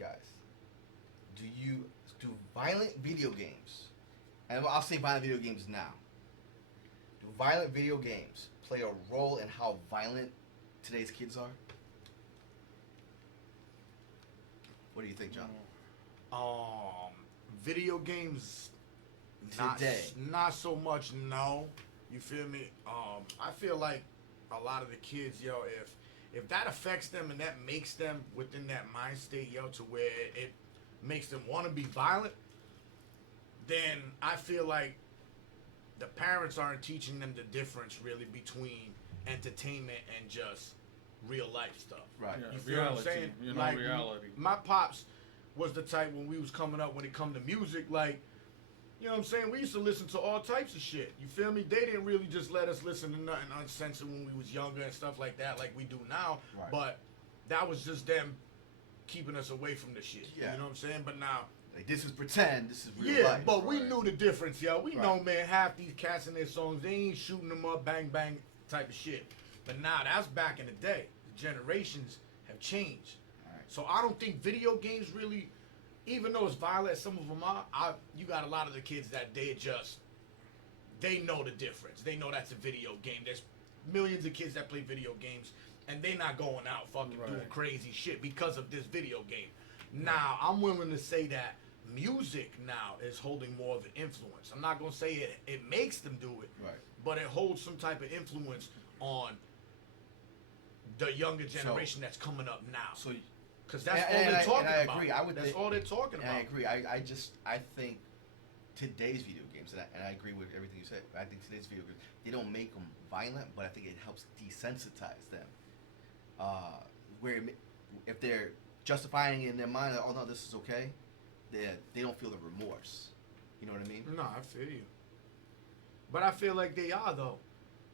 right, guys. Do violent video games, and I'll say violent video games now. Do violent video games play a role in how violent today's kids are? What do you think, John? Video games Today. not so much. No, you feel me? I feel like a lot of the kids, yo, if that affects them and that makes them within that mind state, yo, to where it makes them want to be violent, then I feel like the parents aren't teaching them the difference really between entertainment and just real life stuff. Right. Yeah, You feel what I'm reality, saying? you know, Like, reality. my pops was the type when we was coming up, when it come to music, like, you know what I'm saying? We used to listen to all types of shit. You feel me? They didn't really just let us listen to nothing uncensored when we was younger and stuff like that, like we do now. Right. But that was just them keeping us away from the shit. Yeah. You know what I'm saying? But now, Like, this is pretend. This is real yeah, life. but we right? knew the difference, yo. We Right. know, man, half these cats in their songs, they ain't shooting them up, bang, bang type of shit. But now, that's back in the day. The generations have changed. Right. So I don't think video games really, even though it's violent, some of them are, you got a lot of the kids that they know the difference. They know that's a video game. There's millions of kids that play video games, and they not going out fucking Right. doing crazy shit because of this video game. Now, I'm willing to say that music now is holding more of an influence. I'm not going to say it makes them do it, Right. but it holds some type of influence on the younger generation that's coming up now. So, Because that's all they're talking and I about. agree. I would that's think- all they're talking and about. I agree. I think today's video games, and I agree with everything you said. I think today's video games, they don't make them violent, but I think it helps desensitize them. Where if they're justifying it in their mind, like, oh no, this is okay, they don't feel the remorse. You know what I mean? No, I feel you. But I feel like they are, though.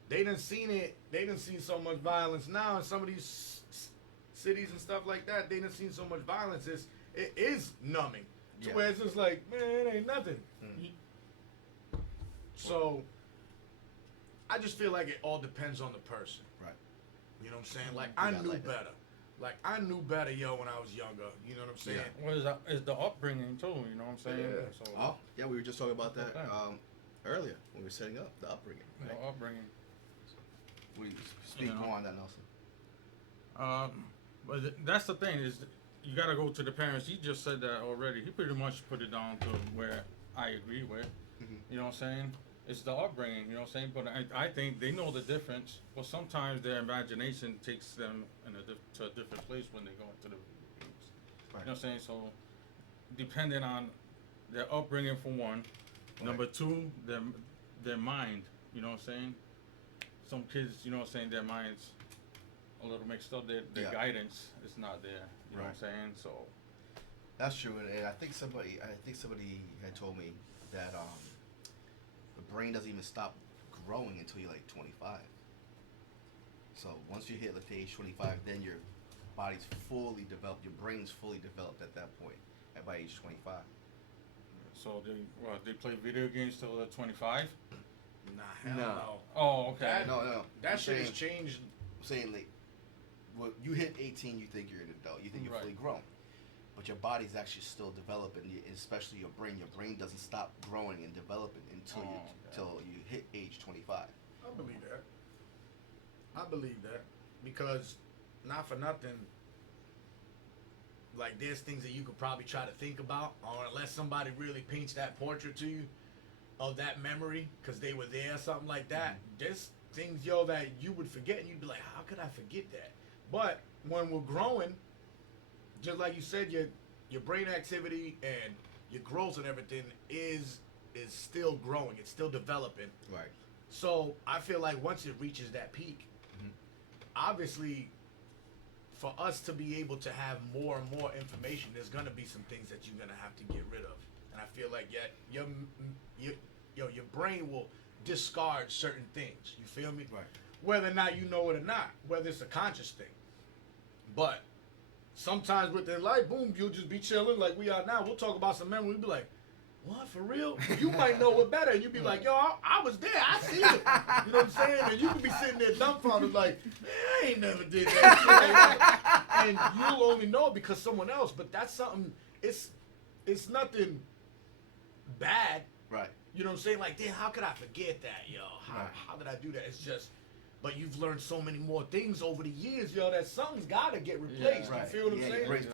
They done seen it. They done seen so much violence now in some of these cities and stuff like that. They done seen so much violence. It is numbing. To Yeah. where it's just like, man, it ain't nothing. So, I just feel like it all depends on the person. Right. You know what I'm saying? Like, You I got knew like that. better. Like, I knew better, yo, when I was younger. You know what I'm saying? Yeah. Well, it's the upbringing too. You know what I'm saying? Yeah. So Oh, yeah, we were just talking about that Okay. earlier when we were setting up the upbringing. the Right? upbringing. We speak You know. more on that, Nelson. But that's the thing is, you gotta go to the parents. He just said that already. He pretty much put it down to where I agree with. Mhm. You know what I'm saying? It's the upbringing. You know what I'm saying? But I think they know the difference. But sometimes their imagination takes them to a different place when they go into the games. You know what I'm saying? So, depending on their upbringing for one. Number two, their mind. You know what I'm saying? Some kids, you know what I'm saying, their minds a little mixed up. Their Yeah. guidance is not there. You know what I'm saying? So That's true, and I think somebody had told me that the brain doesn't even stop growing until you're like 25. So once you hit like the age 25, then your body's fully developed, your brain's fully developed at that point, by age 25. they play video games till they're 25. Nah, hell No. no. Oh, okay. That- No. That I'm shit has saying- changed. I'm saying like, well, you hit 18, you think you're an adult, you think you're Right. fully grown, but your body's actually still developing, especially your brain. Your brain doesn't stop growing and developing until you hit age 25. I believe that. I believe that because, not for nothing, like there's things that you could probably try to think about, or unless somebody really paints that portrait to you of that memory because they were there or something like that. There's things, yo, that you would forget, and you'd be like, how could I forget that? But when we're growing, just like you said, your brain activity and your growth and everything is still growing. It's still developing. Right. So I feel like once it reaches that peak, obviously, for us to be able to have more and more information, there's gonna be some things that you're gonna have to get rid of. And I feel like your brain will discard certain things. You feel me? Right. Whether or not you know it or not, whether it's a conscious thing. But sometimes within life, boom, you'll just be chilling like we are now. We'll talk about some memory. We'll be like, what, for real? You might know it better, and you be like, yo, I was there, I see it. You know what I'm saying? And you could be sitting there dumbfounded like, man, I ain't never did that shit. And you'll only know it because someone else, but that's something, it's nothing bad. Right. You know what I'm saying? Like, damn, how could I forget that, yo? How did I do that? It's just, but you've learned so many more things over the years, yo, that something's got to get replaced. Yeah. You feel what I'm Yeah, saying? you raise